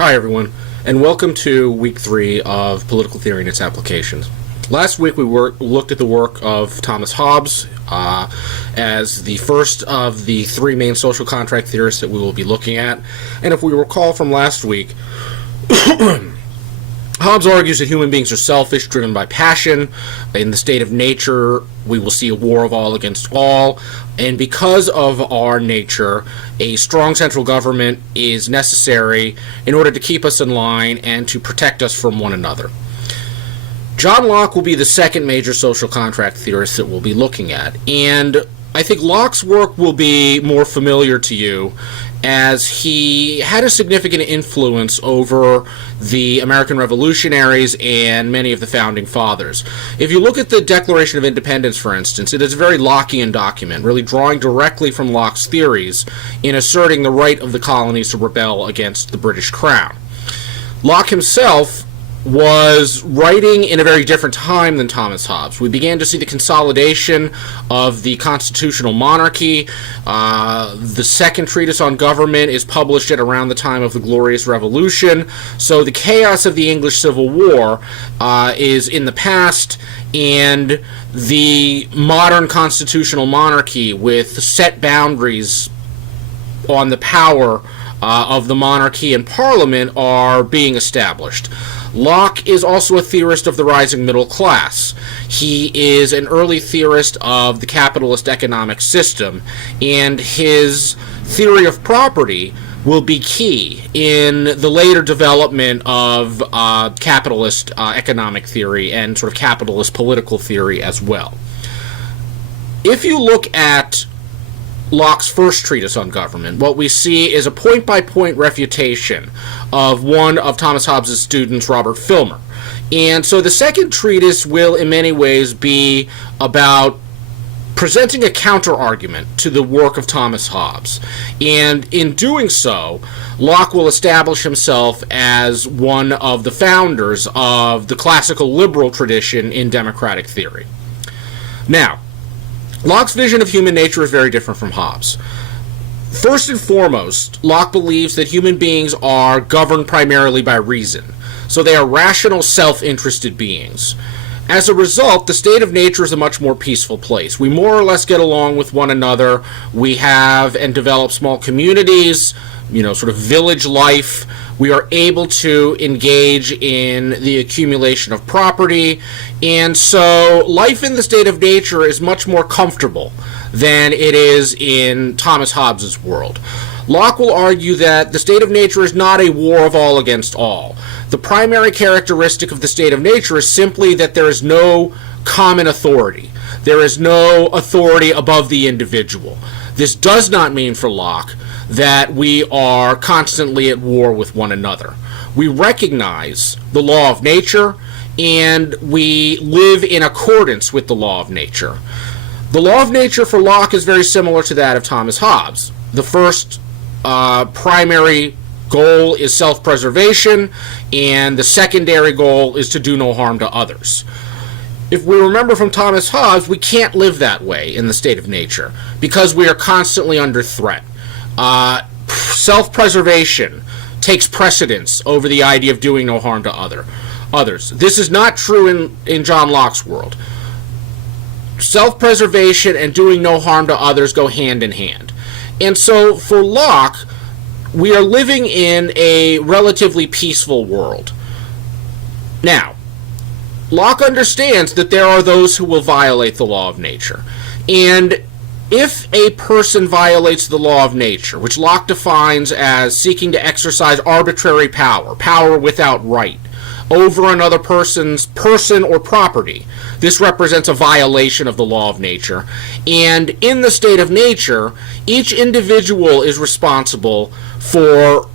Hi everyone, and welcome to week 3 of Political Theory and its Applications. Last week we looked at the work of Thomas Hobbes as the first of the 3 main social contract theorists that we will be looking at. And if we recall from last week, Hobbes argues that human beings are selfish, driven by passion. In the state of nature, we will see a war of all against all. And because of our nature, a strong central government is necessary in order to keep us in line and to protect us from one another. John Locke will be the second major social contract theorist that we'll be looking at. And I think Locke's work will be more familiar to you as he had a significant influence over the American revolutionaries and many of the founding fathers. If you look at the Declaration of Independence, for instance, it is a very Lockean document, really drawing directly from Locke's theories in asserting the right of the colonies to rebel against the British Crown. Locke himself was writing in a very different time than Thomas Hobbes. We began to see the consolidation of the constitutional monarchy. The second treatise on government is published at around the time of the Glorious Revolution. So the chaos of the English Civil War is in the past, and the modern constitutional monarchy with set boundaries on the power of the monarchy and parliament are being established. Locke is also a theorist of the rising middle class. He is an early theorist of the capitalist economic system, and his theory of property will be key in the later development of capitalist economic theory and sort of capitalist political theory as well. If you look at Locke's first treatise on government, what we see is a point-by-point refutation of one of Thomas Hobbes' students, Robert Filmer. And so the second treatise will in many ways be about presenting a counter-argument to the work of Thomas Hobbes. And in doing so, Locke will establish himself as one of the founders of the classical liberal tradition in democratic theory. Now, Locke's vision of human nature is very different from Hobbes. First and foremost, Locke believes that human beings are governed primarily by reason, so they are rational, self-interested beings. As a result, the state of nature is a much more peaceful place. We more or less get along with one another. We have and develop small communities, sort of village life. We are able to engage in the accumulation of property, and so life in the state of nature is much more comfortable than it is in Thomas Hobbes' world. Locke will argue that the state of nature is not a war of all against all. The primary characteristic of the state of nature is simply that there is no common authority. There is no authority above the individual. This does not mean for Locke that we are constantly at war with one another. We recognize the law of nature, and we live in accordance with the law of nature. The law of nature for Locke is very similar to that of Thomas Hobbes. The first primary goal is self-preservation, and the secondary goal is to do no harm to others. If we remember from Thomas Hobbes, we can't live that way in the state of nature because we are constantly under threat. Self-preservation takes precedence over the idea of doing no harm to others. This is not true in John Locke's world. Self-preservation and doing no harm to others go hand in hand. And so for Locke, we are living in a relatively peaceful world. Now, Locke understands that there are those who will violate the law of nature. And if a person violates the law of nature, which Locke defines as seeking to exercise arbitrary power without right, over another person's person or property, this represents a violation of the law of nature. And in the state of nature, each individual is responsible for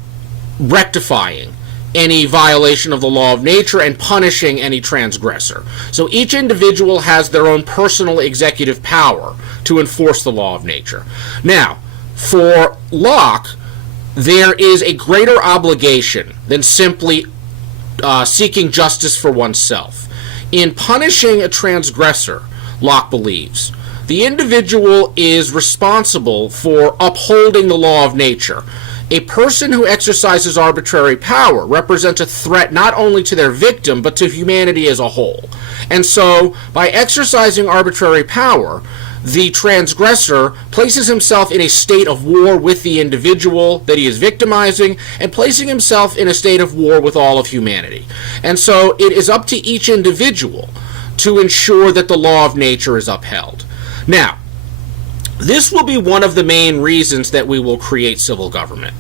rectifying any violation of the law of nature and punishing any transgressor. So each individual has their own personal executive power to enforce the law of nature. Now, for Locke, there is a greater obligation than simply seeking justice for oneself. In punishing a transgressor, Locke believes, the individual is responsible for upholding the law of nature. a person who exercises arbitrary power represents a threat not only to their victim, but to humanity as a whole. And so, by exercising arbitrary power, the transgressor places himself in a state of war with the individual that he is victimizing, and placing himself in a state of war with all of humanity. And so it is up to each individual to ensure that the law of nature is upheld. Now, this will be one of the main reasons that we will create civil government.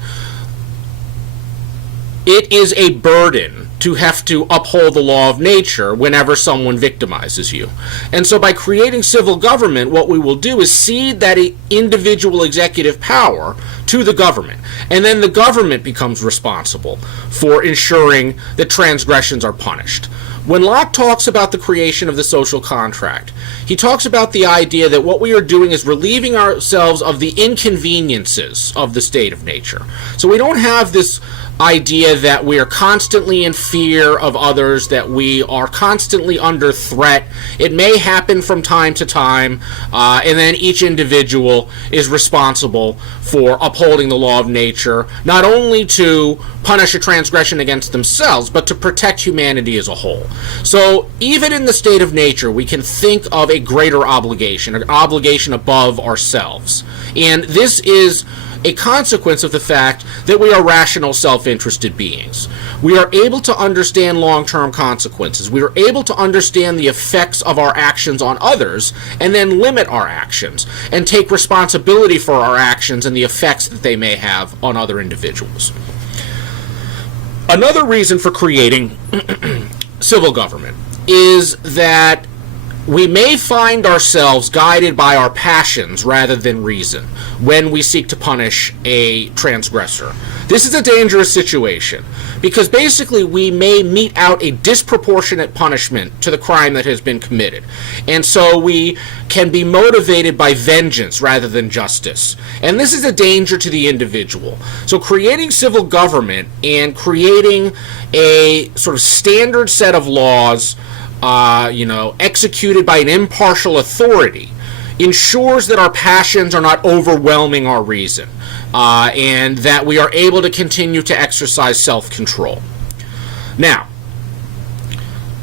It is a burden to have to uphold the law of nature whenever someone victimizes you. And so by creating civil government, what we will do is cede that individual executive power to the government. And then the government becomes responsible for ensuring that transgressions are punished. When Locke talks about the creation of the social contract, he talks about the idea that what we are doing is relieving ourselves of the inconveniences of the state of nature. So we don't have this idea that we are constantly in fear of others, that we are constantly under threat. It may happen from time to time, and then each individual is responsible for upholding the law of nature, not only to punish a transgression against themselves, but to protect humanity as a whole. So even in the state of nature, we can think of a greater obligation, an obligation above ourselves. And this is a consequence of the fact that we are rational, self-interested beings. We are able to understand long-term consequences. We are able to understand the effects of our actions on others and then limit our actions and take responsibility for our actions and the effects that they may have on other individuals. Another reason for creating civil government is that we may find ourselves guided by our passions rather than reason when we seek to punish a transgressor. This is a dangerous situation because basically we may mete out a disproportionate punishment to the crime that has been committed. And so we can be motivated by vengeance rather than justice. And this is a danger to the individual. So creating civil government and creating a sort of standard set of laws executed by an impartial authority ensures that our passions are not overwhelming our reason, and that we are able to continue to exercise self-control. Now,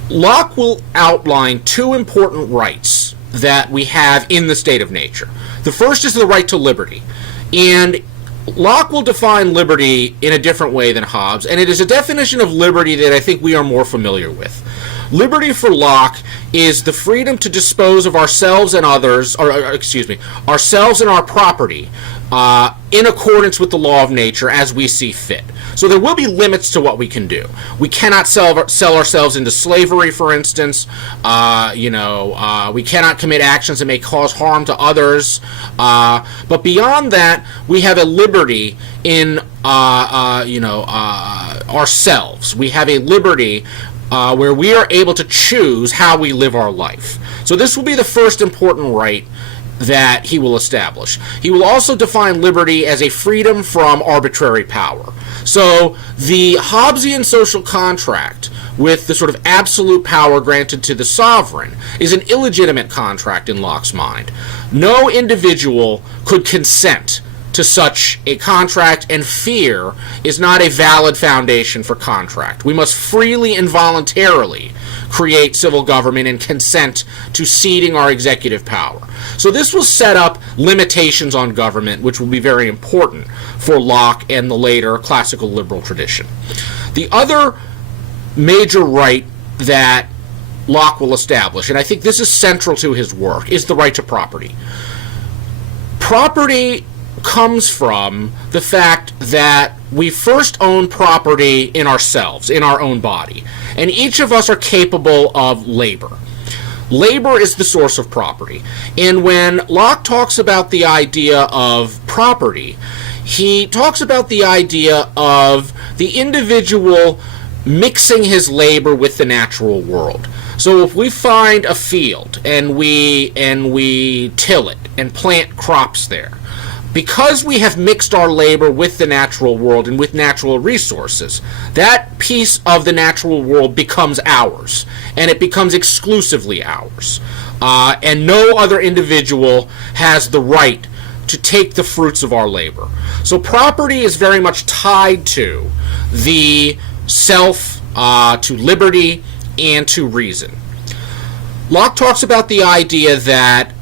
Locke will outline two important rights that we have in the state of nature. The first is the right to liberty, and Locke will define liberty in a different way than Hobbes, and it is a definition of liberty that I think we are more familiar with. Liberty for Locke is the freedom to dispose of ourselves and others, ourselves and our property in accordance with the law of nature as we see fit. So there will be limits to what we can do. We cannot sell ourselves into slavery, for instance. We cannot commit actions that may cause harm to others. But beyond that, we have a liberty in ourselves. We have a liberty where we are able to choose how we live our life. So this will be the first important right that he will establish. He will also define liberty as a freedom from arbitrary power. So the Hobbesian social contract, with the sort of absolute power granted to the sovereign, is an illegitimate contract in Locke's mind. No individual could consent to such a contract, and fear is not a valid foundation for contract. We must freely and voluntarily create civil government and consent to ceding our executive power. So this will set up limitations on government, which will be very important for Locke and the later classical liberal tradition. The other major right that Locke will establish, and I think this is central to his work, is the right to property. Property comes from the fact that we first own property in ourselves, in our own body, and each of us are capable of labor. Labor is the source of property, and when Locke talks about the idea of property, he talks about the idea of the individual mixing his labor with the natural world. So if we find a field and we till it and plant crops there, because we have mixed our labor with the natural world and with natural resources, that piece of the natural world becomes ours, and it becomes exclusively ours. And no other individual has the right to take the fruits of our labor. So property is very much tied to the self, to liberty, and to reason. Locke talks about the idea that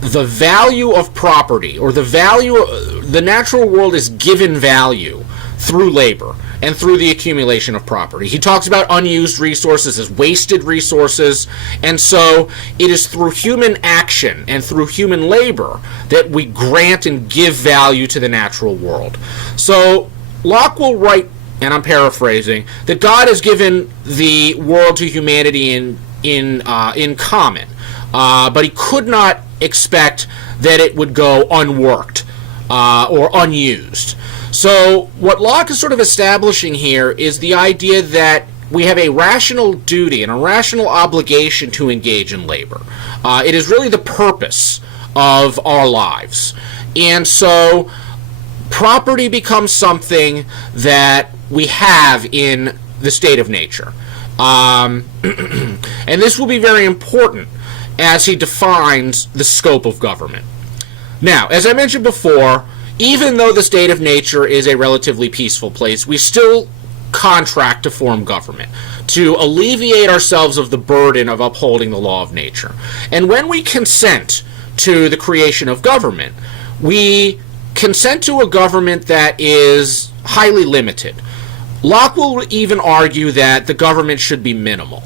the value of property, or the natural world is given value through labor and through the accumulation of property. He talks about unused resources as wasted resources, and so it is through human action and through human labor that we grant and give value to the natural world. So Locke will write, and I'm paraphrasing, that God has given the world to humanity in common, but he could not expect that it would go unworked or unused. So what Locke is sort of establishing here is the idea that we have a rational duty and a rational obligation to engage in labor. It is really the purpose of our lives. And so property becomes something that we have in the state of nature. And this will be very important as he defines the scope of government. Now, as I mentioned before, even though the state of nature is a relatively peaceful place, we still contract to form government, to alleviate ourselves of the burden of upholding the law of nature. And when we consent to the creation of government, we consent to a government that is highly limited. Locke will even argue that the government should be minimal.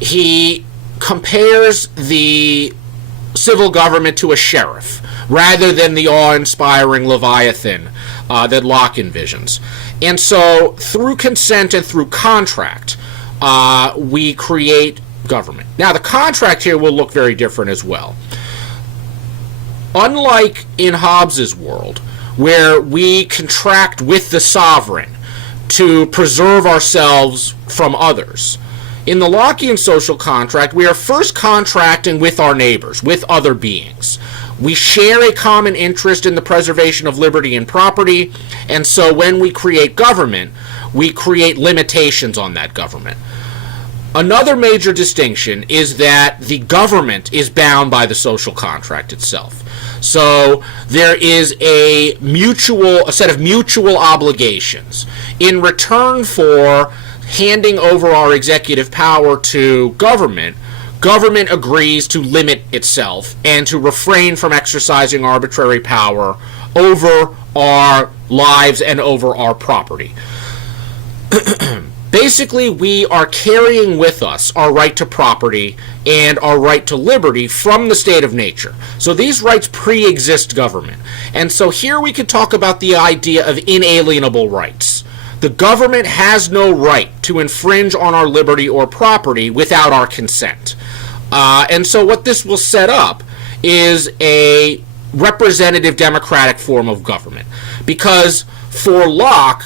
He compares the civil government to a sheriff, rather than the awe-inspiring Leviathan that Locke envisions. And so, through consent and through contract, we create government. Now, the contract here will look very different as well. Unlike in Hobbes's world, where we contract with the sovereign to preserve ourselves from others, in the Lockean social contract, we are first contracting with our neighbors, with other beings. We share a common interest in the preservation of liberty and property, and so when we create government, we create limitations on that government. Another major distinction is that the government is bound by the social contract itself. So there is a set of mutual obligations. In return for handing over our executive power to government, government agrees to limit itself and to refrain from exercising arbitrary power over our lives and over our property. Basically, we are carrying with us our right to property and our right to liberty from the state of nature. So these rights pre-exist government. And so here we could talk about the idea of inalienable rights. The government has no right to infringe on our liberty or property without our consent. And so what this will set up is a representative democratic form of government. Because for Locke,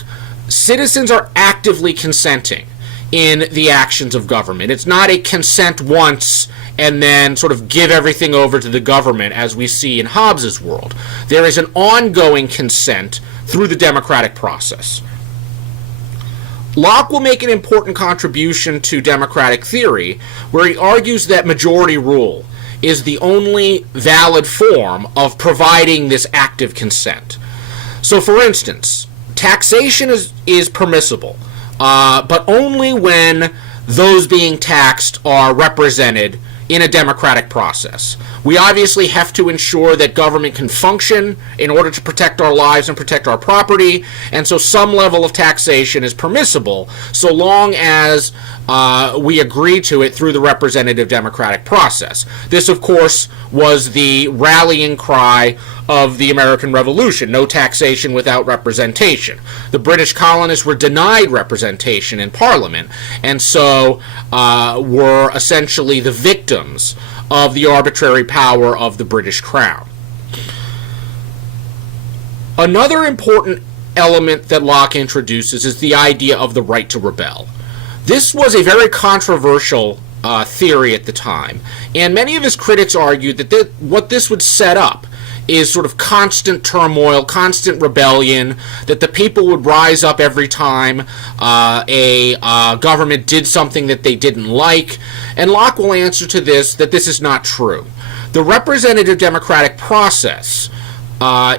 citizens are actively consenting in the actions of government. It's not a consent once and then sort of give everything over to the government as we see in Hobbes's world. There is an ongoing consent through the democratic process. Locke will make an important contribution to democratic theory, where he argues that majority rule is the only valid form of providing this active consent. So, for instance, taxation is permissible, but only when those being taxed are represented in a democratic process. We obviously have to ensure that government can function in order to protect our lives and protect our property, and so some level of taxation is permissible so long as we agree to it through the representative democratic process. This, of course, was the rallying cry of the American Revolution: no taxation without representation. The British colonists were denied representation in Parliament, and so were essentially the victims of the arbitrary power of the British Crown. Another important element that Locke introduces is the idea of the right to rebel. This was a very controversial theory at the time, and many of his critics argued that what this would set up is sort of constant turmoil, constant rebellion, that the people would rise up every time a government did something that they didn't like. And Locke will answer to this that this is not true. The representative democratic process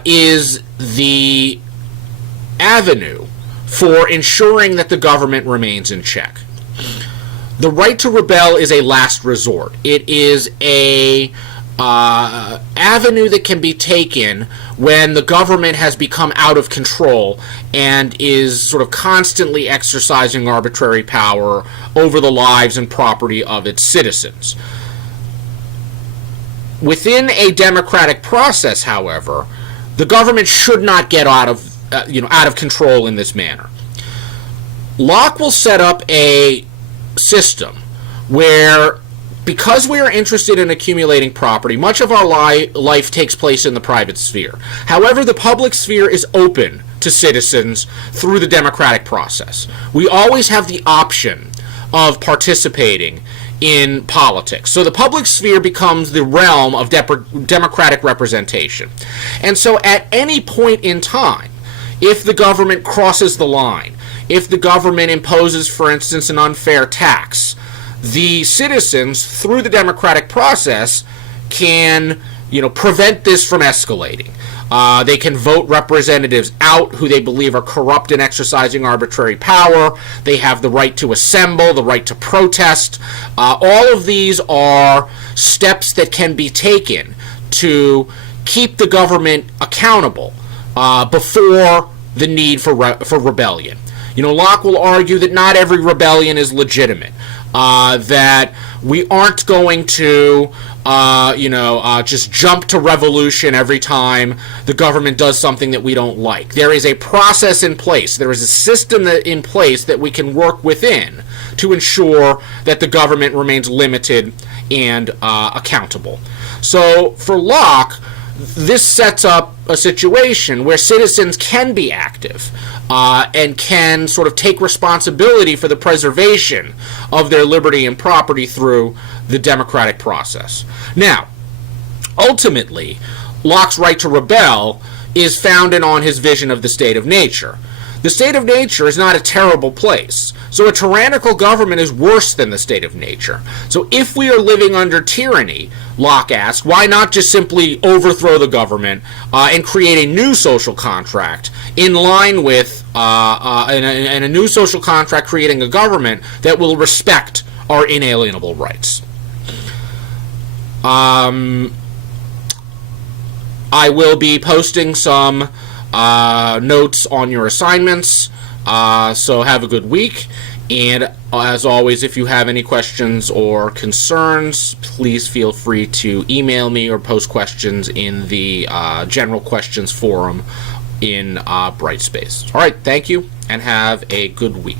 is the avenue for ensuring that the government remains in check. The right to rebel is a last resort. It is a avenue that can be taken when the government has become out of control and is sort of constantly exercising arbitrary power over the lives and property of its citizens. Within a democratic process, however, the government should not get out of control in this manner. Locke will set up a system where, because we are interested in accumulating property, much of our life takes place in the private sphere. However, the public sphere is open to citizens through the democratic process. We always have the option of participating in politics. So the public sphere becomes the realm of democratic representation. And so at any point in time, if the government crosses the line, if the government imposes, for instance, an unfair tax, the citizens, through the democratic process, can prevent this from escalating. They can vote representatives out who they believe are corrupt and exercising arbitrary power. They have the right to assemble, the right to protest. All of these are steps that can be taken to keep the government accountable before the need for rebellion. Locke will argue that not every rebellion is legitimate, that we aren't going to just jump to revolution every time the government does something that we don't like. There is a process in place. There is a system in place that we can work within to ensure that the government remains limited and accountable. So for Locke, this sets up a situation where citizens can be active and can sort of take responsibility for the preservation of their liberty and property through the democratic process. Now, ultimately, Locke's right to rebel is founded on his vision of the state of nature. The state of nature is not a terrible place. So a tyrannical government is worse than the state of nature. So if we are living under tyranny, Locke asks, why not just simply overthrow the government and create a new social contract in line with and a new social contract creating a government that will respect our inalienable rights. I will be posting some notes on your assignments, so have a good week. And as always, if you have any questions or concerns, please feel free to email me or post questions in the general questions forum in Brightspace. All right, thank you, and have a good week.